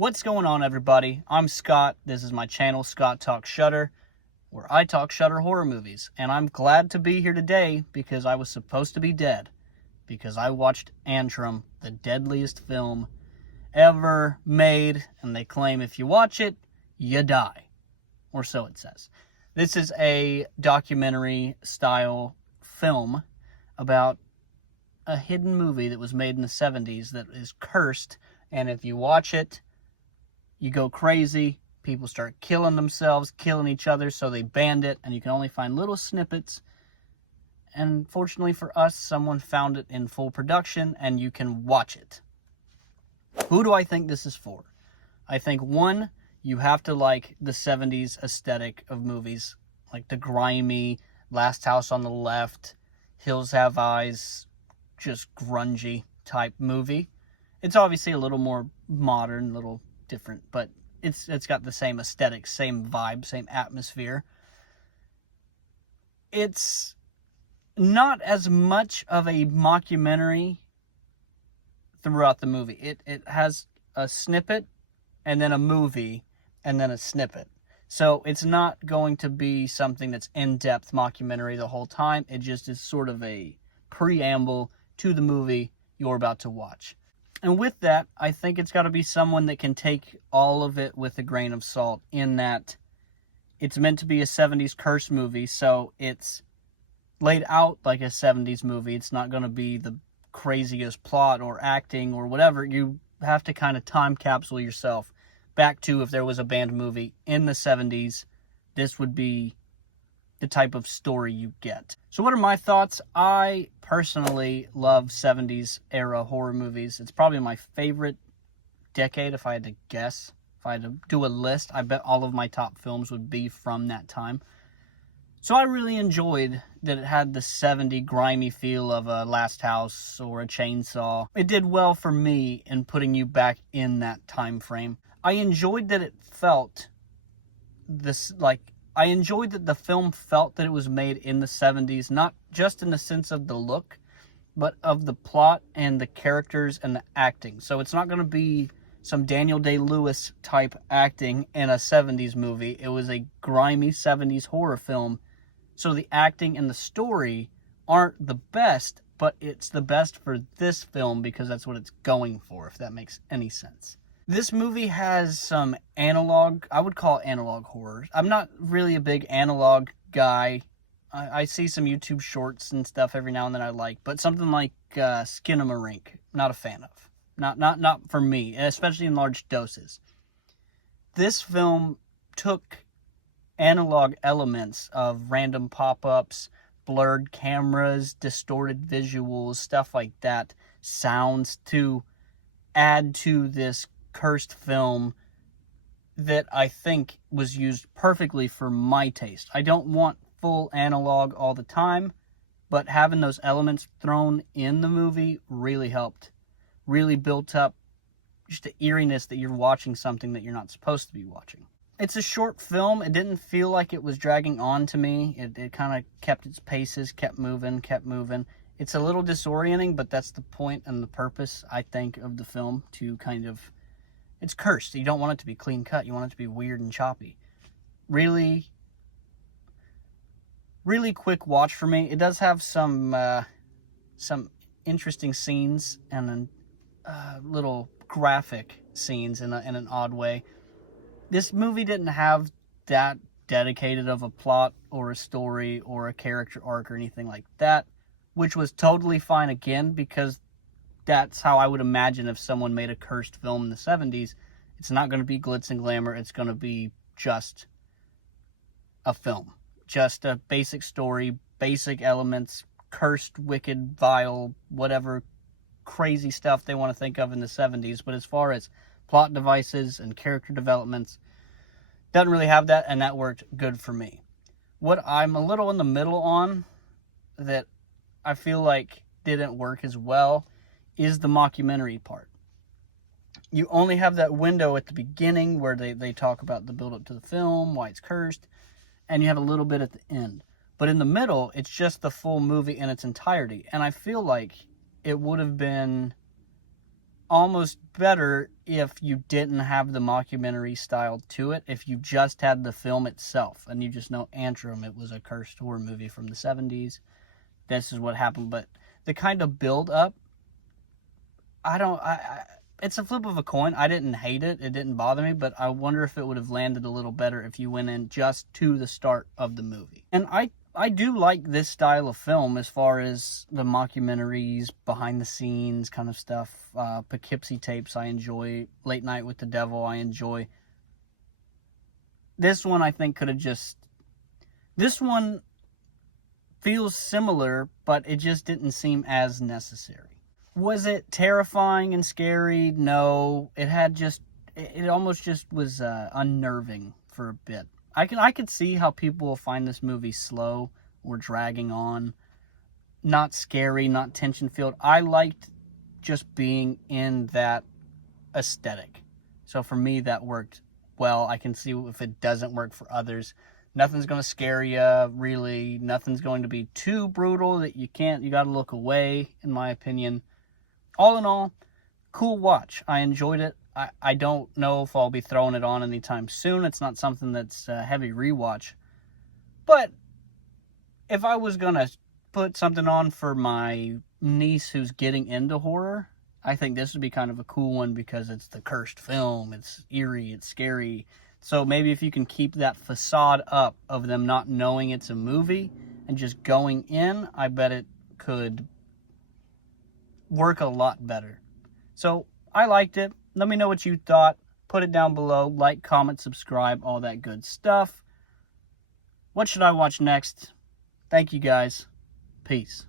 What's going on, everybody? I'm Scott. This is my channel, Scott Talks Shudder, where I talk Shudder horror movies. And I'm glad to be here today because I was supposed to be dead. Because I watched Antrum, the deadliest film ever made. And they claim if you watch it, you die. Or so it says. This is a documentary-style film about a hidden movie that was made in the 70s that is cursed. And if you watch it, you go crazy, people start killing themselves, killing each other, so they banned it, and you can only find little snippets. And fortunately for us, someone found it in full production, and you can watch it. Who do I think this is for? I think, one, you have to like the 70s aesthetic of movies, like the grimy, Last House on the Left, Hills Have Eyes, just grungy type movie. It's obviously a little more modern, a little different, but it's got the same aesthetic, same vibe, same atmosphere. It's not as much of a mockumentary throughout the movie. It has a snippet and then a movie and then a snippet. So it's not going to be something that's in-depth mockumentary the whole time. It just is sort of a preamble to the movie you're about to watch. And with that, I think it's got to be someone that can take all of it with a grain of salt, in that it's meant to be a 70s curse movie, so it's laid out like a 70s movie. It's not going to be the craziest plot or acting or whatever. You have to kind of time capsule yourself back to if there was a banned movie in the 70s, this would be the type of story you get. So what are my thoughts? I personally love 70s era horror movies. It's probably my favorite decade if I had to guess. If I had to do a list, I bet all of my top films would be from that time. So I really enjoyed that it had the 70s grimy feel of a Last House or a Chainsaw. It did well for me in putting you back in that time frame. I enjoyed that it felt this, like, I enjoyed that the film felt that it was made in the 70s, not just in the sense of the look, but of the plot and the characters and the acting. So it's not going to be some Daniel Day-Lewis type acting in a 70s movie. It was a grimy 70s horror film. So the acting and the story aren't the best, but it's the best for this film because that's what it's going for, if that makes any sense. This movie has some analog, I would call it analog horror. I'm not really a big analog guy. I see some YouTube shorts and stuff every now and then I like, but something like Skinamarink, not a fan of. Not for me, especially in large doses. This film took analog elements of random pop-ups, blurred cameras, distorted visuals, stuff like that, sounds, to add to this cursed film that I think was used perfectly for my taste. I don't want full analog all the time, but having those elements thrown in the movie really helped. Really built up just the eeriness that you're watching something that you're not supposed to be watching. It's a short film. It didn't feel like it was dragging on to me. It kind of kept its paces, kept moving. It's a little disorienting, but that's the point and the purpose, I think, of the film, to kind of... It's cursed. You don't want it to be clean cut. You want it to be weird and choppy. Really quick watch for me. It does have some interesting scenes and then little graphic scenes in an odd way. This movie didn't have that dedicated of a plot or a story or a character arc or anything like that, which was totally fine again, because that's how I would imagine if someone made a cursed film in the 70s. It's not going to be glitz and glamour. It's going to be just a film. Just a basic story, basic elements, cursed, wicked, vile, whatever crazy stuff they want to think of in the 70s. But as far as plot devices and character developments, doesn't really have that, and that worked good for me. What I'm a little in the middle on, that I feel like didn't work as well, is the mockumentary part. You only have that window at the beginning where they talk about the build-up to the film, why it's cursed, and you have a little bit at the end. But in the middle, it's just the full movie in its entirety. And I feel like it would have been almost better if you didn't have the mockumentary style to it, if you just had the film itself and you just know Antrum, it was a cursed horror movie from the 70s. This is what happened. But the kind of build up, it's a flip of a coin. I didn't hate it. It didn't bother me, but I wonder if it would have landed a little better if you went in just to the start of the movie. And I do like this style of film as far as the mockumentaries, behind the scenes kind of stuff. Poughkeepsie tapes I enjoy. Late Night with the Devil I enjoy. This one I think could have just... This one feels similar, but it just didn't seem as necessary. Was it terrifying and scary? No. It almost just was unnerving for a bit. I could see how people will find this movie slow or dragging on. Not scary, not tension-filled. I liked just being in that aesthetic. So for me, that worked well. I can see if it doesn't work for others. Nothing's going to scare you, really. Nothing's going to be too brutal that you got to look away, in my opinion. All in all, cool watch. I enjoyed it. I don't know if I'll be throwing it on anytime soon. It's not something that's a heavy rewatch. But if I was going to put something on for my niece who's getting into horror, I think this would be kind of a cool one because it's the cursed film. It's eerie. It's scary. So maybe if you can keep that facade up of them not knowing it's a movie and just going in, I bet it could work a lot better. So I liked it. Let me know what you thought. Put it down below. Like, comment, subscribe, all that good stuff. What should I watch next? Thank you guys. Peace.